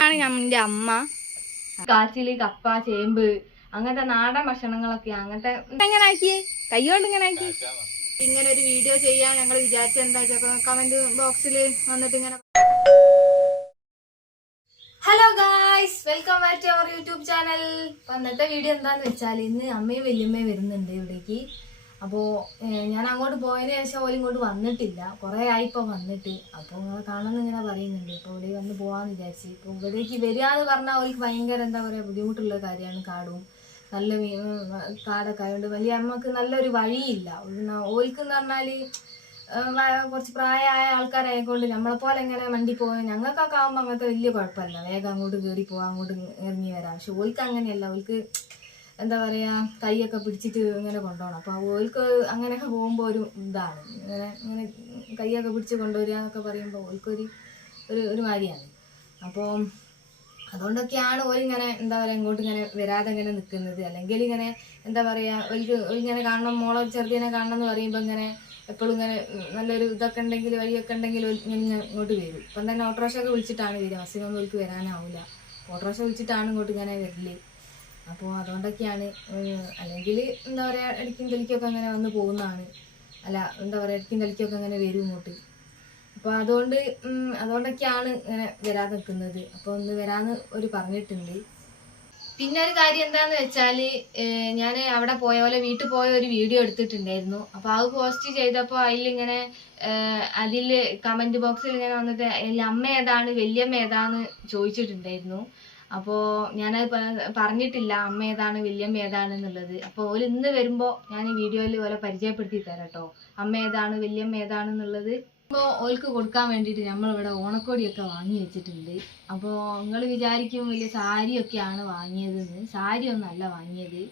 ആണ് എന്റെ അമ്മ. കാച്ചിൽ കപ്പ ചേമ്പ് അങ്ങനത്തെ നാടൻ ഭക്ഷണങ്ങളൊക്കെ അങ്ങനത്തെ എങ്ങനെ ആക്കിയേ കൈകൊണ്ട് ഇങ്ങനെ ആക്കി? ഇങ്ങനെ ഒരു വീഡിയോ ചെയ്യാൻ ഞങ്ങൾ വിചാരിച്ച എന്താ കമന്റ് ബോക്സിൽ വന്നിട്ട് ഇങ്ങനെ hello guys welcome back to our YouTube channel ഇന്നത്തെ വീഡിയോ എന്താന്ന് വെച്ചാൽ ഇന്ന് അമ്മയും വല്യമ്മയും വരുന്നുണ്ട് ഇവിടേക്ക്. അപ്പോൾ ഞാൻ അങ്ങോട്ട് പോയതിന് ശേഷം ഓൽ ഇങ്ങോട്ട് വന്നിട്ടില്ല. കുറേ ആയി ഇപ്പോൾ വന്നിട്ട്. അപ്പോൾ നിങ്ങളെ കാണുമെന്ന് ഇങ്ങനെ പറയുന്നുണ്ട്. ഇപ്പോൾ ഇവിടെ വന്ന് പോവാന്ന് വിചാരിച്ച്. ഇപ്പോൾ ഇവിടേക്ക് വരിക എന്ന് പറഞ്ഞാൽ അവർക്ക് ഭയങ്കര എന്താ പറയുക ബുദ്ധിമുട്ടുള്ള കാര്യമാണ് കാടും. നല്ല കാടൊക്കെ ആയതുകൊണ്ട് വലിയ അമ്മയ്ക്ക് നല്ലൊരു വഴിയില്ല. ഓൽക്ക് എന്ന് പറഞ്ഞാൽ കുറച്ച് പ്രായമായ ആൾക്കാരായതുകൊണ്ട് നമ്മളെ പോലെ എങ്ങനെ വണ്ടി പോകാൻ ഞങ്ങൾക്കൊക്കെ ആകുമ്പോൾ അങ്ങനത്തെ വലിയ കുഴപ്പമില്ല വേഗം അങ്ങോട്ട് കയറി പോകാം അങ്ങോട്ട് ഇറങ്ങി വരാം. പക്ഷെ ഓൽക്ക് അങ്ങനെയല്ല ഓൽക്ക് എന്താ പറയാ കൈയൊക്കെ പിടിച്ചിട്ട് ഇങ്ങനെ കൊണ്ടുപോകണം. അപ്പോൾ ഓൽക്ക് അങ്ങനെയൊക്കെ പോകുമ്പോൾ ഒരു ഇതാണ്. ഇങ്ങനെ ഇങ്ങനെ കൈയൊക്കെ പിടിച്ച് കൊണ്ടുവരിക എന്നൊക്കെ പറയുമ്പോൾ ഓൽക്കൊരു ഒരു ഒരു മാതിരിയാണ്. അപ്പോൾ അതുകൊണ്ടൊക്കെയാണ് ഓരിങ്ങനെ എന്താ പറയാ ഇങ്ങോട്ട് ഇങ്ങനെ വരാതെ ഇങ്ങനെ നിൽക്കുന്നത് അല്ലെങ്കിൽ ഇങ്ങനെ എന്താ പറയാ ഒരിക്കൽ ഇങ്ങനെ കാണണം മോളെ ചെറുതിനെ കാണണം എന്ന് പറയുമ്പോൾ ഇങ്ങനെ എപ്പോഴും ഇങ്ങനെ നല്ലൊരു ഇതൊക്കെ ഉണ്ടെങ്കിൽ വഴിയൊക്കെ ഉണ്ടെങ്കിൽ ഇങ്ങനെ ഇങ്ങോട്ട് വരും. ഇപ്പം തന്നെ ഓട്ടോറിക്ഷ ഒക്കെ വിളിച്ചിട്ടാണ് വരിക. ബസ്സിനൊന്നും ഒരിക്കലും വരാനാവില്ല ഓട്ടോറിക്ഷ വിളിച്ചിട്ടാണ് ഇങ്ങോട്ട് ഇങ്ങനെ വരൽ. അപ്പോൾ അതുകൊണ്ടൊക്കെയാണ് അല്ലെങ്കിൽ എന്താ പറയുക ഇടയ്ക്കും തെളിക്കൊക്കെ അങ്ങനെ വന്ന് പോകുന്നതാണ്. അല്ല എന്താ പറയുക ഇടയ്ക്കും തെളിക്കൊക്കെ അങ്ങനെ വരും ഇങ്ങോട്ട്. അപ്പോൾ അതുകൊണ്ട് അതുകൊണ്ടൊക്കെയാണ് ഇങ്ങനെ വരാതെ നിൽക്കുന്നത്. അപ്പോൾ ഒന്ന് വരാന്ന് ഒരു പറഞ്ഞിട്ടുണ്ട്. പിന്നെ ഒരു കാര്യം എന്താന്ന് വെച്ചാൽ ഞാൻ അവിടെ പോയ പോലെ വീട്ടിൽ പോയ ഒരു വീഡിയോ എടുത്തിട്ടുണ്ടായിരുന്നു. അപ്പോൾ അത് പോസ്റ്റ് ചെയ്തപ്പോൾ അതിലിങ്ങനെ അതിൽ കമന്റ് ബോക്സിൽ ഇങ്ങനെ വന്നിട്ട് അതിൽ അമ്മ ഏതാണ്? വല്യമ്മ ഏതാന്ന്? ചോദിച്ചിട്ടുണ്ടായിരുന്നു. അപ്പോൾ ഞാനത് പറഞ്ഞിട്ടില്ല അമ്മ ഏതാണ് വല്യമ്മ ഏതാണ് എന്നുള്ളത്. അപ്പോൾ ഓൽ ഇന്ന് വരുമ്പോൾ ഞാൻ ഈ വീഡിയോയിൽ ഓലെ പരിചയപ്പെടുത്തി തരാം കേട്ടോ. അമ്മ ഏതാണ് വല്യമ്മ ഏതാണെന്നുള്ളത് അപ്പോൾ ഓൾക്ക് കൊടുക്കാൻ വേണ്ടിയിട്ട് നമ്മളിവിടെ ഓണക്കോടിയൊക്കെ വാങ്ങി വെച്ചിട്ടുണ്ട്. അപ്പോൾ നിങ്ങൾ വിചാരിക്കും വലിയ സാരിയൊക്കെയാണ് വാങ്ങിയതെന്ന്. ഒന്നല്ല വാങ്ങിയത്.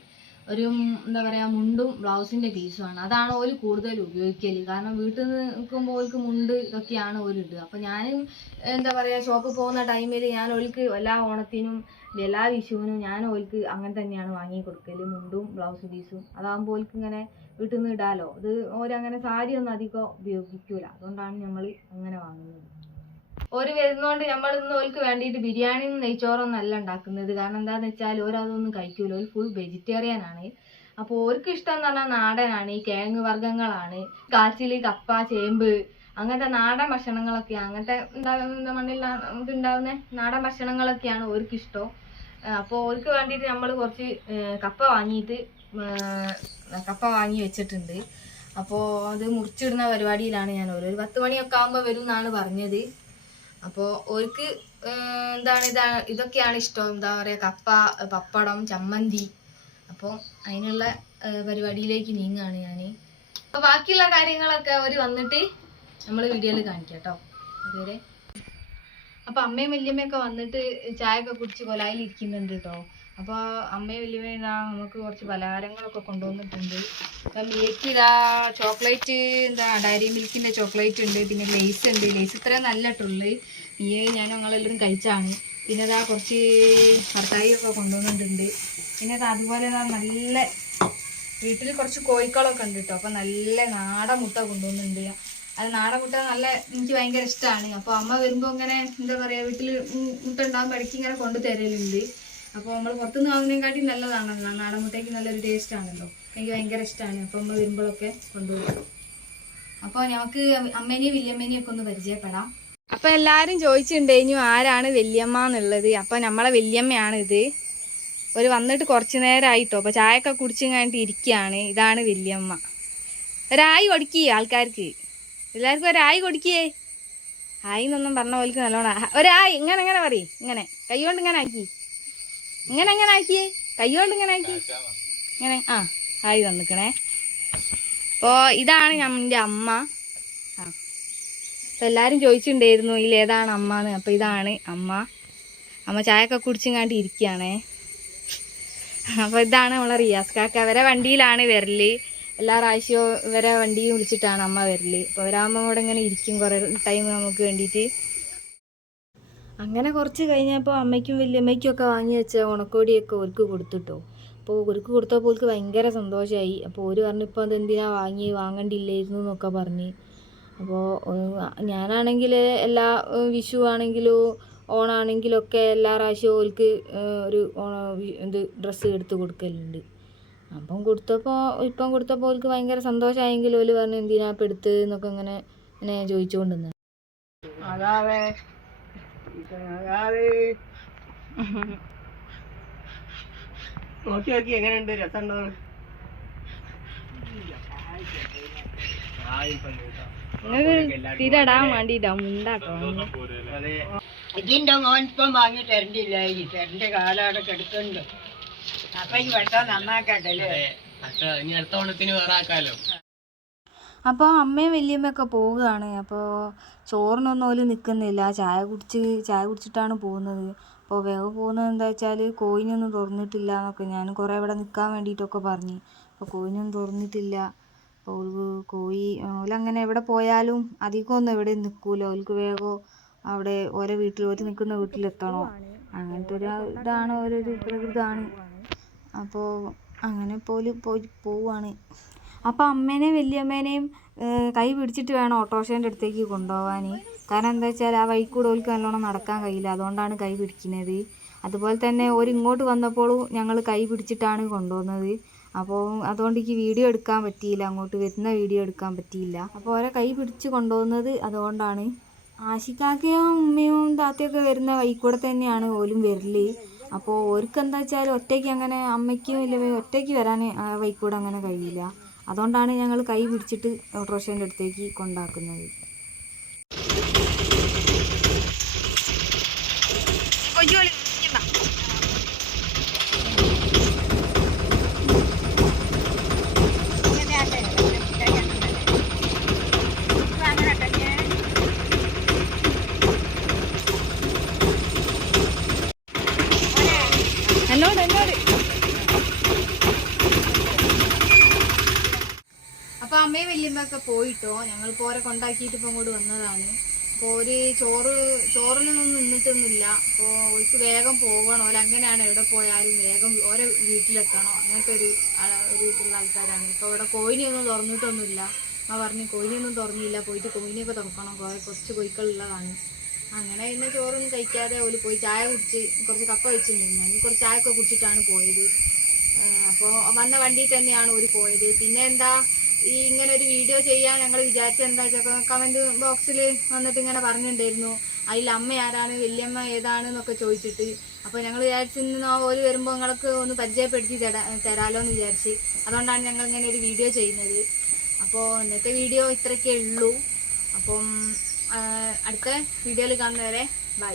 ഒരു എന്താ പറയുക മുണ്ടും ബ്ലൗസിന്റെ പീസുമാണ് അതാണ് ഓൽ കൂടുതൽ ഉപയോഗിക്കൽ കാരണം വീട്ടിൽ നിൽക്കുമ്പോൾ ഓൾക്ക് മുണ്ട് ഇതൊക്കെയാണ് ഓൽ ഇടുക. അപ്പോൾ ഞാൻ എന്താ പറയുക ഷോപ്പിൽ പോകുന്ന ടൈമിൽ ഞാൻ ഓൾക്ക് എല്ലാ ഓണത്തിനും എല്ലാ വിഷുവിനും ഞാൻ ഓൾക്ക് അങ്ങനെ തന്നെയാണ് വാങ്ങി കൊടുക്കൽ മുണ്ടും ബ്ലൗസ് പീസും അതാകുമ്പോൾ ഓൾക്ക് ഇങ്ങനെ വീട്ടിൽ നിന്ന് ഇടാലോ. ഇത് ഓരങ്ങനെ സാരി ഒന്നും അധികം ഉപയോഗിക്കൂല. അതുകൊണ്ടാണ് നമ്മൾ അങ്ങനെ വാങ്ങുന്നത്. ഓര് വരുന്നോണ്ട് നമ്മൾ ഇന്ന് ഓർക്ക് വേണ്ടിയിട്ട് ബിരിയാണിയും നെയ്ച്ചോറൊന്നും അല്ല ഉണ്ടാക്കുന്നത് കാരണം എന്താന്ന് വെച്ചാൽ ഓര് അതൊന്നും കഴിക്കൂല. ഓര് ഫുൾ വെജിറ്റേറിയൻ ആണ്. അപ്പോൾ ഓർക്ക് ഇഷ്ടം എന്ന് പറഞ്ഞാൽ നാടനാണ്. ഈ കിഴങ്ങ് വർഗങ്ങളാണ്. കാച്ചിൽ കപ്പ ചേമ്പ് അങ്ങനത്തെ നാടൻ ഭക്ഷണങ്ങളൊക്കെ അങ്ങനത്തെ എന്താ മണ്ണിൽ ഇതുണ്ടാവുന്ന നാടൻ ഭക്ഷണങ്ങളൊക്കെയാണ് ഓർക്ക് ഇഷ്ടം. അപ്പോൾ ഓർക്ക് വേണ്ടിയിട്ട് നമ്മൾ കുറച്ച് കപ്പ വാങ്ങിയിട്ട് കപ്പ വാങ്ങി വെച്ചിട്ടുണ്ട്. അപ്പോൾ അത് മുറിച്ചിടുന്ന പരിപാടിയിലാണ് ഞാൻ ഒരു പത്ത് മണിയൊക്കെ ആകുമ്പോൾ വരും എന്നാണ് പറഞ്ഞത്. അപ്പോൾ ഓർക്ക് എന്താണ് ഇതാ ഇതൊക്കെയാണ് ഇഷ്ടം. എന്താ പറയാ കപ്പ പപ്പടം ചമ്മന്തി. അപ്പോൾ അതിനുള്ള പരിപാടിയിലേക്ക് നീങ്ങാണ് ഞാൻ അപ്പോൾ ബാക്കിയുള്ള കാര്യങ്ങളൊക്കെ അവർ വന്നിട്ട് നമ്മൾ വീഡിയോയിൽ കാണിക്കാം കേട്ടോ അതുവരെ. അപ്പൊ അമ്മയും വല്യമ്മയൊക്കെ വന്നിട്ട് ചായ ഒക്കെ കുടിച്ച് കൊലായിൽ ഇരിക്കുന്നുണ്ട് കേട്ടോ അപ്പൊ അമ്മയും വലിയ നമുക്ക് കുറച്ച് പലഹാരങ്ങളൊക്കെ കൊണ്ടുവന്നിട്ടുണ്ട്. അപ്പം മിൽക്ക് ഇതാ ചോക്ലേറ്റ് എന്താ ഡയറി മിൽക്കിന്റെ ചോക്ലേറ്റ് ഉണ്ട് പിന്നെ ലേസ് ഉണ്ട്. ലേസ് ഇത്ര നല്ല ഇട്ടുള്ളു ഈ ഞാൻ ഞങ്ങളെല്ലാവരും കഴിച്ചാണ്. പിന്നെ ഇതാ കുറച്ച് ഭർത്തായിയൊക്കെ കൊണ്ടുവന്നിട്ടുണ്ട്. പിന്നെ ഇത് അതുപോലെ ഇതാ നല്ല വീട്ടിൽ കുറച്ച് കോഴിക്കളൊക്കെ ഉണ്ട് കേട്ടോ അപ്പൊ നല്ല നാടൻ മുട്ട കൊണ്ടുവന്നിട്ടുണ്ട്. അത് നാടൻ മുട്ട നല്ല എനിക്ക് ഭയങ്കര ഇഷ്ടമാണ് അപ്പോൾ അമ്മ വരുമ്പോൾ ഇങ്ങനെ എന്താ പറയുക വീട്ടിൽ മുട്ട ഉണ്ടാകുമ്പോൾ ഇടയ്ക്ക് ഇങ്ങനെ കൊണ്ടു തരലുണ്ട് അപ്പോൾ നമ്മൾ പുറത്തുനിന്ന് വാങ്ങുന്നതിനെക്കാട്ടി നല്ലതാണല്ലോ നാടൻ മുട്ടയ്ക്ക് നല്ലൊരു ടേസ്റ്റ് ആണല്ലോ. എനിക്ക് ഭയങ്കര ഇഷ്ടമാണ് അപ്പോൾ നമ്മൾ വരുമ്പോഴൊക്കെ കൊണ്ടുപോകും അപ്പോൾ ഞങ്ങൾക്ക് അമ്മേനെയും വല്യമ്മേനെയും ഒക്കെ ഒന്ന് പരിചയപ്പെടാം. അപ്പോൾ എല്ലാവരും ചോദിച്ചിട്ടുണ്ടായിരുന്നു ആരാണ് വല്യമ്മ എന്നുള്ളത്? അപ്പോൾ നമ്മളെ വല്യമ്മയാണ് ഇത്. ഒരു വന്നിട്ട് കുറച്ച് നേരമായിട്ടോ അപ്പോൾ ചായയൊക്കെ കുടിച്ചും കഴിഞ്ഞിട്ട് ഇരിക്കുകയാണ്. ഇതാണ് വല്യമ്മ. ഒരായി കൊടുക്കി ആൾക്കാർക്ക്. എല്ലാവർക്കും ഒരായി കൊടുക്കിയേ. ആയി എന്നൊന്നും പറഞ്ഞ പോലെ നല്ലോണം ഒരായി. ഇങ്ങനെ ഇങ്ങനെ പറയും. ഇങ്ങനെ. കൈ കൊണ്ട് ഇങ്ങനെ ആക്കി. ഇങ്ങനെ എങ്ങനെ ആക്കിയേ കൈകൊണ്ട് ഇങ്ങനെ ആക്കി? ഇങ്ങനെ ആ ആയി തന്നിക്കണേ അപ്പോൾ ഇതാണ് എന്റെ അമ്മ. ആ. അപ്പോൾ എല്ലാവരും ചോദിച്ചിട്ടുണ്ടായിരുന്നു ഏതാണ് അമ്മ എന്ന് അപ്പോൾ ഇതാണ് അമ്മ. അമ്മ ചായയൊക്കെ കുടിച്ചും കണ്ട് ഇരിക്കുകയാണേ. അപ്പോൾ ഇതാണ് നമ്മളെ റിയാസ് കാക്ക. അവരെ വണ്ടിയിലാണ് വരൽ. എല്ലാ പ്രാവശ്യവും ഇവരെ വണ്ടിയും വിളിച്ചിട്ടാണ് അമ്മ വരൽ. അപ്പോൾ അവരാകുമ്പോൾ ഇവിടെ ഇങ്ങനെ ഇരിക്കും. കുറേ ടൈം നമുക്ക് വേണ്ടിയിട്ട്. അങ്ങനെ കുറച്ച് കഴിഞ്ഞപ്പോൾ അമ്മയ്ക്കും വലിയമ്മയ്ക്കും ഒക്കെ വാങ്ങി വെച്ച ഉണക്കോടിയൊക്കെ ഓർക്ക് കൊടുത്തിട്ടോ. അപ്പോൾ ഓർക്ക് കൊടുത്തപ്പോൾ ഓർക്ക് ഭയങ്കര സന്തോഷമായി അപ്പോൾ ഓര് പറഞ്ഞു ഇപ്പോൾ അതെന്തിനാ വാങ്ങി? വാങ്ങണ്ടില്ലായിരുന്നു എന്നൊക്കെ പറഞ്ഞ്. അപ്പോൾ ഞാനാണെങ്കിൽ എല്ലാ വിഷു ആണെങ്കിലും ഓണാണെങ്കിലും ഒക്കെ എല്ലാ പ്രാവശ്യവും ഓൽക്ക് ഒരു ഇത് ഡ്രസ്സ് എടുത്ത് കൊടുക്കലുണ്ട്. അപ്പം കൊടുത്തപ്പോൾ ഇപ്പം കൊടുത്തപ്പോൾ ഓൽക്ക് ഭയങ്കര സന്തോഷമായെങ്കിലും ഓൽ പറഞ്ഞു എന്തിനാ ഇപ്പം എടുത്ത് എന്നൊക്കെ ഇങ്ങനെ ഇങ്ങനെ ചോദിച്ചുകൊണ്ടിരുന്നത്. അതാവേ നോക്കി നോക്കി എങ്ങനെയുണ്ട്? രസമുണ്ടോ? സ്ഥിരടാൻ വേണ്ടിയിട്ടാ മുണ്ടാട്ടോ. ഇതിന്റെ മോൻസ്പം ഇപ്പം വാങ്ങി തരണ്ടില്ല. ഈ തരന്റെ കാലവിടെ കിടക്കുന്നുണ്ട്. അപ്പൊ ഈ വെട്ടം നന്നാക്കട്ടല്ലേ? ഇനി അടുത്ത ഓണത്തിന് വേറെ ആക്കാലോ. അപ്പോൾ അമ്മയും വലിയമ്മയൊക്കെ പോവുകയാണ്. അപ്പോൾ ചോറിനൊന്നും ഓൽ നിൽക്കുന്നില്ല ചായ കുടിച്ച് ചായ കുടിച്ചിട്ടാണ് പോകുന്നത്. അപ്പോൾ വേഗം പോകുന്നത് എന്താ വെച്ചാൽ കോയിനൊന്നും തുറന്നിട്ടില്ല എന്നൊക്കെ ഞാൻ കുറേ ഇവിടെ നിൽക്കാൻ വേണ്ടിയിട്ടൊക്കെ പറഞ്ഞു. അപ്പോൾ കോയിനൊന്നും തുറന്നിട്ടില്ല. അപ്പോൾ കോഴി ഓലങ്ങനെ എവിടെ പോയാലും അധികം ഒന്നും എവിടെയും നിൽക്കൂല ഓൽക്ക് വേഗം അവിടെ ഓരോ വീട്ടിൽ ഓര് നിൽക്കുന്ന വീട്ടിലെത്തണോ അങ്ങനത്തെ ഒരു ഇതാണ് ഓരോരു പ്രകൃതമാണ് അപ്പോൾ അങ്ങനെ പോലും പോയി പോവാണ്. അപ്പോൾ അമ്മേനെയും വലിയമ്മേനെയും കൈ പിടിച്ചിട്ട് വേണം ഓട്ടോറിക്ഷേന്റെ അടുത്തേക്ക് കൊണ്ടുപോകാൻ കാരണം എന്താ വെച്ചാൽ ആ വഴി കൂടെ ഓൽക്ക് നല്ലോണം നടക്കാൻ കഴിയില്ല. അതുകൊണ്ടാണ് കൈ പിടിക്കുന്നത്. അതുപോലെ തന്നെ ഒരു ഇങ്ങോട്ട് വന്നപ്പോഴും ഞങ്ങൾ കൈ പിടിച്ചിട്ടാണ് കൊണ്ടുപോകുന്നത്. അപ്പോൾ അതുകൊണ്ട് എനിക്ക് വീഡിയോ എടുക്കാൻ പറ്റിയില്ല. അങ്ങോട്ട് വരുന്ന വീഡിയോ എടുക്കാൻ പറ്റിയില്ല. അപ്പോൾ ഓരോ കൈ പിടിച്ച് കൊണ്ടുപോകുന്നത് അതുകൊണ്ടാണ്. ആശിക്കാക്കയും ഉമ്മയും താത്തയൊക്കെ വരുന്ന വഴി കൂടെ തന്നെയാണ് ഓലും വരൽ. അപ്പോൾ ഓർക്ക് എന്താ വെച്ചാൽ ഒറ്റയ്ക്ക് അങ്ങനെ അമ്മയ്ക്കും ഇല്ല ഒറ്റയ്ക്ക് വരാൻ വഴി കൂടെ അങ്ങനെ കഴിയില്ല. അതുകൊണ്ടാണ് ഞങ്ങൾ കൈ പിടിച്ചിട്ട് ഓട്ടോറിക്ഷേന്റെ അടുത്തേക്ക് കൊണ്ടാക്കുന്നത്. എന്നോട് എന്നോട് അപ്പൊ വല്യമ്മയൊക്കെ പോയിട്ടോ? ഞങ്ങൾ പോരെ കൊണ്ടാക്കിയിട്ട് ഇപ്പം ഇങ്ങോട്ട് വന്നതാണ്. അപ്പോൾ ഒരു ചോറ് ചോറിനൊന്നും നിന്നിട്ടൊന്നുമില്ല. അപ്പോൾ ഓർക്ക് വേഗം പോകണം അല്ല അങ്ങനെയാണ് എവിടെ പോയാലും വേഗം ഓരോ വീട്ടിലെത്തണം. അങ്ങനത്തെ ഒരു ഒരു ഇതുള്ള ആൾക്കാരാണ്. ഇപ്പോൾ ഇവിടെ കോയിനെയൊന്നും തുറന്നിട്ടൊന്നുമില്ല. അമ്മ പറഞ്ഞു കോയിനെയൊന്നും തുറന്നില്ല. പോയിട്ട് കോയിനെയൊക്കെ തുറക്കണം. കുറെ കുറച്ച് കൊയ്ക്കളുള്ളതാണ് അങ്ങനെ ഇന്ന് ചോറൊന്നും കഴിക്കാതെ ഓൽ പോയി ചായ കുടിച്ച് കുറച്ച് കപ്പ വെച്ചിട്ടുണ്ടായിരുന്നു. അതിന് കുറച്ച് ചായ ഒക്കെ കുടിച്ചിട്ടാണ് പോയത്. അപ്പോൾ വന്ന വണ്ടിയിൽ തന്നെയാണ് ഒരു പോയത്. പിന്നെ എന്താ? ഈ ഇങ്ങനെ ഒരു വീഡിയോ ചെയ്യാൻ ഞങ്ങൾ വിചാരിച്ചത് എന്താ വെച്ചാൽ കമന്റ് ബോക്സിൽ വന്നിട്ട് ഇങ്ങനെ പറഞ്ഞിട്ടുണ്ടായിരുന്നു. അതിൽ അമ്മ ആരാണ് വല്യമ്മ ഏതാണ് എന്നൊക്കെ ചോദിച്ചിട്ട്. അപ്പോൾ ഞങ്ങൾ വിചാരിച്ചു വിചാരിച്ചിരുന്ന ഓര് വരുമ്പോൾ നിങ്ങൾക്ക് ഒന്ന് പരിചയപ്പെടുത്തി തരാ തരാലോ എന്ന് വിചാരിച്ച്. അതുകൊണ്ടാണ് ഞങ്ങൾ ഇങ്ങനെ ഒരു വീഡിയോ ചെയ്യുന്നത്. അപ്പോൾ ഇന്നത്തെ വീഡിയോ ഇത്രയൊക്കെ ഉള്ളൂ. അപ്പം അടുത്ത വീഡിയോയിൽ കാണുന്നവരെ ബൈ